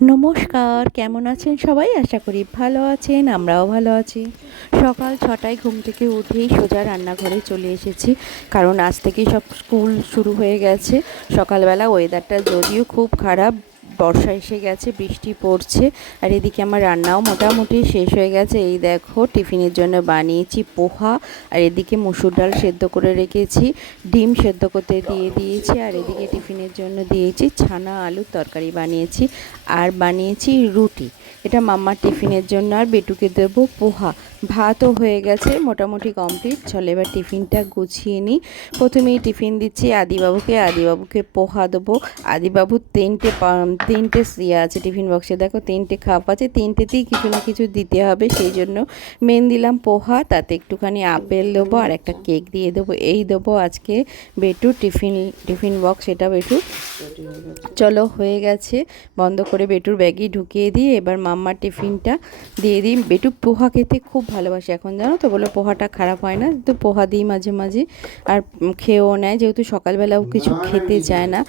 নমস্কার, কেমন আছেন সবাই? আশা করি ভালো আছেন, আমরাও ভালো আছি। সকাল 6টায় ঘুম থেকে উঠেই সোজা রান্নাঘরে চলে এসেছি, কারণ আজ থেকেই সব স্কুল শুরু হয়ে গেছে। সকালবেলা ওয়েদারটা যদিও খুব খারাপ, বর্ষা এসে গেছে, বৃষ্টি পড়ছে। আর এদিকে আমার রান্নাও মোটামুটি শেষ হয়ে গেছে। এই দেখো, টিফিনের জন্য বানিয়েছি পোহা, আর এদিকে মসুর ডাল সেদ্ধ করে রেখেছি, ডিম সেদ্ধ করতে দিয়ে দিয়েছি, আর এদিকে টিফিনের জন্য দিয়েছি ছানা আলুর তরকারি বানিয়েছি, আর বানিয়েছি রুটি। এটা মাম্মার টিফিনের জন্য, আর বেটুকে দেবো পোহা। ভাতও হয়ে গেছে, মোটামুটি কমপ্লিট। চলো এবার টিফিনটা গুছিয়ে নিই। প্রথমেই টিফিন দিচ্ছি আদিবাবুকে পোহা দেবো। আদিবাবুর তিনটে আছে টিফিন বক্সে, দেখো তিনটে খাপ আছে, তিনটেতেই কিছু না কিছু দিতে হবে, সেই জন্য মেন দিলাম পোহা, তাতে একটুখানি আপেল দেবো আর একটা কেক দিয়ে দেবো। এই দেবো আজকে বেটুর টিফিন বক্স। এটা বেটু, চলো হয়ে গেছে, বন্ধ করে বেটুর ব্যাগে ঢুকিয়ে দিই। এবার মাম্মার টিফিনটা দিয়ে দিই। বেটু পোহা খেতে খুব ভালোবাসে এখন, জানো তো, বলে পোহাটা খারাপ হয় না, তো পোহা দিই মাঝে মাঝে, আর খেয়েও নেয়, যেহেতু সকালবেলাও কিছু খেতে চায় না।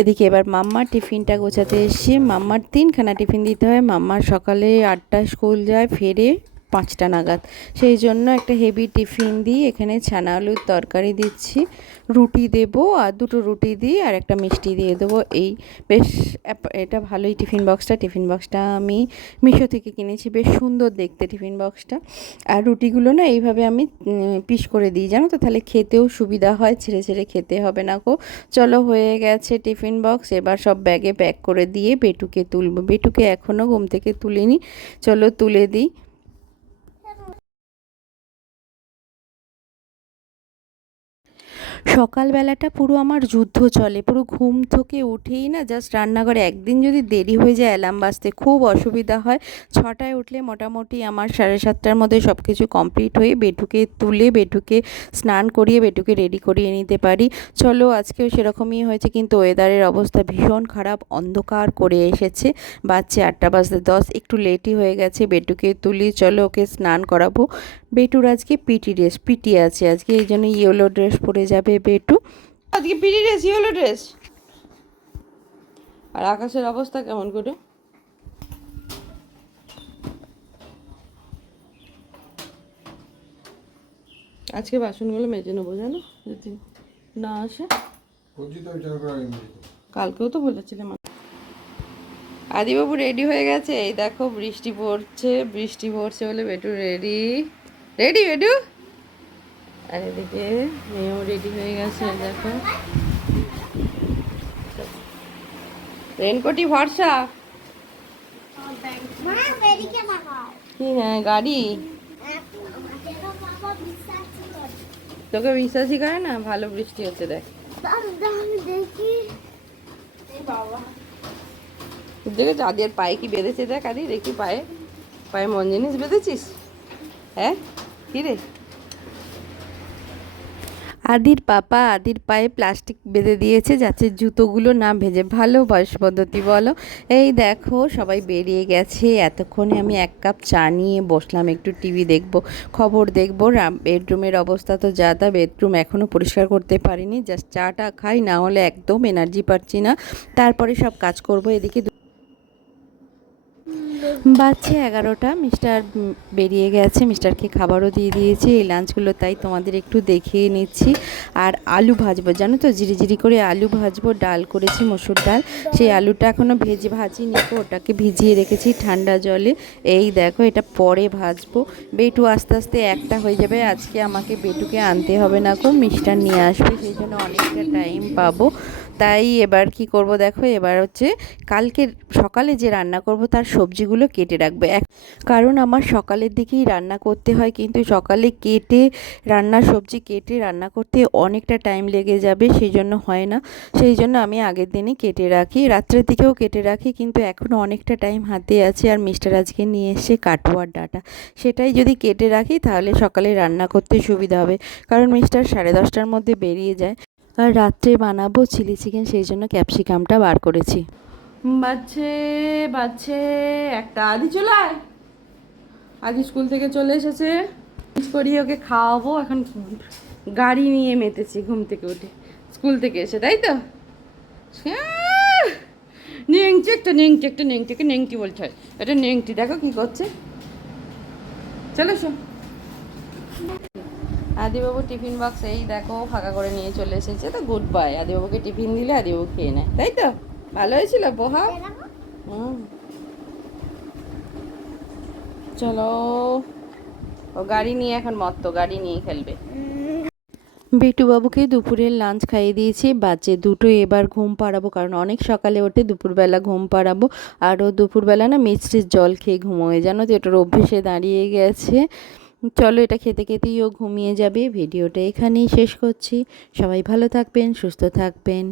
এদিকে এবার মাম্মার টিফিনটা গোছাতে এসে, মাম্মার 3খানা টিফিন দিতে হয়। মাম্মার সকালে 8টায় স্কুল যায়, ফেরে 5টা নাগাদ, সেই জন্য একটা হেভি টিফিন দিই। এখানে ছানা আলুর তরকারি দিচ্ছি, রুটি দেবো, আর 2টো রুটি দিই, আর একটা মিষ্টি দিয়ে দেবো। এই বেশ, এটা ভালোই টিফিন বক্সটা আমি মিশো থেকে কিনেছি, বেশ সুন্দর দেখতে টিফিন বক্সটা। আর রুটিগুলো না এইভাবে আমি পিস করে দিই, জানো তো, তাহলে খেতেও সুবিধা হয়, ছেড়ে ছেড়ে খেতে হবে না গো। চলো হয়ে গেছে টিফিন বক্স, এবার সব ব্যাগে প্যাক করে দিয়ে বেটুকে তুলবো। বেটুকে এখনও ঘুম থেকে তুলিনি, চলো তুলে দিই। সকালবেলাটা পুরো আমার যুদ্ধ চলে, পুরো ঘুম থেকে উঠেই না জাস্ট রান্নাঘরে, একদিন যদি দেরি হয়ে যায় অ্যালার্ম বাজতে খুব অসুবিধা হয়। 6টায় উঠলে মোটামুটি আমার 7:30টার মধ্যে সব কিছু কমপ্লিট হয়ে বেটুকে তুলে, বেটুকে স্নান করিয়ে, বেটুকে রেডি করিয়ে নিতে পারি। চলো আজকেও সেরকমই হয়েছে, কিন্তু ওয়েদারের অবস্থা ভীষণ খারাপ, অন্ধকার করে এসেছে, বাজছে 8:10, একটু লেটই হয়ে গেছে। বেটুকে তুলি, চলো ওকে স্নান করাবো। বেটুর আজকে পিটি আছে আজকে, এই জন্য ইয়েলো ড্রেস পরে যাবে বেটু। আজকে পিটি ড্রেস, ইয়েলো ড্রেস। আর আকাশের অবস্থা কেমন করে? আজকে বাসনগুলো মেজে নেবো, জানো, যদি না আসে। কালকেও তো বলেছিলাম। আদিবাবু রেডি হয়ে গেছে, এই দেখো বৃষ্টি পড়ছে বলে বেটু রেডি রেডি বেটু। আর এদিকে মেয়েও রেডি হয়ে গেছে, দেখো রেনকোটই ভরসা। কি? হ্যাঁ, গাড়ি। তোকে বিশ্বাসই করে না, ভালো বৃষ্টি হচ্ছে দেখ। দেখে চাঁদের পায়ে কি বেঁধেছে দেখ, আরে দেখি পায়ে, পায়ে মন জিনিস বেঁধেছিস? হ্যাঁ, কি রে? আদির পায়ে প্লাস্টিক বেঁধে দিয়েছে, যাতে জুতোগুলো না ভেজে। ভালো বয়স পদ্ধতি বলো। এই দেখো সবাই বেরিয়ে গেছে, এতক্ষণে আমি 1 কাপ চা নিয়ে বসলাম, একটু টিভি দেখবো, খবর দেখবো। বেডরুমের অবস্থা তো যা, বেডরুম এখনও পরিষ্কার করতে পারিনি, জাস্ট চাটা খাই, না হলে একদম এনার্জি পাচ্ছি না, তারপরে সব কাজ করব। এদিকে বাজছে 11টা, মিস্টার বেরিয়ে গেছে, মিস্টারকে খাবারও দিয়ে দিয়েছি, এই লাঞ্চগুলো তাই তোমাদের একটু দেখিয়ে নিচ্ছি। আর আলু ভাজবো, জানো তো, জিরি করে আলু ভাজবো, ডাল করেছি মসুর ডাল, সেই আলুটা এখনও ভাজিনি, ওটাকে ভিজিয়ে রেখেছি ঠান্ডা জলে। এই দেখো, এটা পরে ভাজবো। বেটু আস্তে আস্তে 1টা হয়ে যাবে, আজকে আমাকে বেটুকে আনতে হবে না গো, মিস্টার নিয়ে আসবে, সেই জন্য অনেকটা টাইম পাবো। তাই এবার কি করব দেখো, এবার হচ্ছে কালকে সকালে যে রান্না করব তার সবজিগুলো কেটে রাখবো, কারণ আমার সকালের দিকেই রান্না করতে হয়, কিন্তু সকালে সবজি কেটে রান্না করতে অনেকটা টাইম লেগে যাবে, সেই জন্য হয় না, সেই জন্য আমি আগের দিনই কেটে রাখি, রাত্রের দিকেও কেটে রাখি, কিন্তু এখনও অনেকটা টাইম হাতে আছে। আর মিস্টার আজকে নিয়ে এসে কাটোয়ার ডাঁটা, সেটাই যদি কেটে রাখি তাহলে সকালে রান্না করতে সুবিধা হবে, কারণ মিস্টার 10:30টার মধ্যে বেরিয়ে যায়। আর রাত্রে বানাবো চিলি চিকেন, সেই জন্য ক্যাপসিকামটা বার করেছি। বাচ্চে বাচ্চে একটা, আদি চলে আয়, আজ স্কুল থেকে চলে এসেছে, করিয়ে ওকে খাওয়াবো। এখন গাড়ি নিয়ে মেতেছি ঘুম থেকে উঠে, স্কুল থেকে এসে, তাই তো। নিংচে একটা নেংটি বলছে, এটা নেংটি, দেখো কি করছে। চলো এসো। আদিবাবু টিফিন বক্স এই দেখো ফাঁকা করে নিয়ে চলে এসেছে, তো গুড বাই। আদিবাবুকে টিফিন দিলে আদিবাবু খেয়ে নেয়, তাই তো? ভালো হয়েছিল পোহা। হুম, চলো। ও গাড়ি নিয়ে এখন মত্ত, গাড়ি নিয়ে খেলবে। বিট্টু বাবুকে দুপুরের লাঞ্চ খাইয়ে দিয়েছি, বাজে দুটো। এবার ঘুম পাড়াবো, কারণ অনেক সকালে ওঠে, দুপুরবেলা ঘুম পাড়াবো। আর ও দুপুরবেলা না মিষ্টির জল খেয়ে ঘুমোয়, জানো তো, এটার অভ্যেসে দাঁড়িয়ে গেছে। চলো, এটা খেতে খেতেই ও ঘুমিয়ে যাবে। ভিডিওটা এখানেই শেষ করছি। সবাই ভালো থাকবেন, সুস্থ থাকবেন।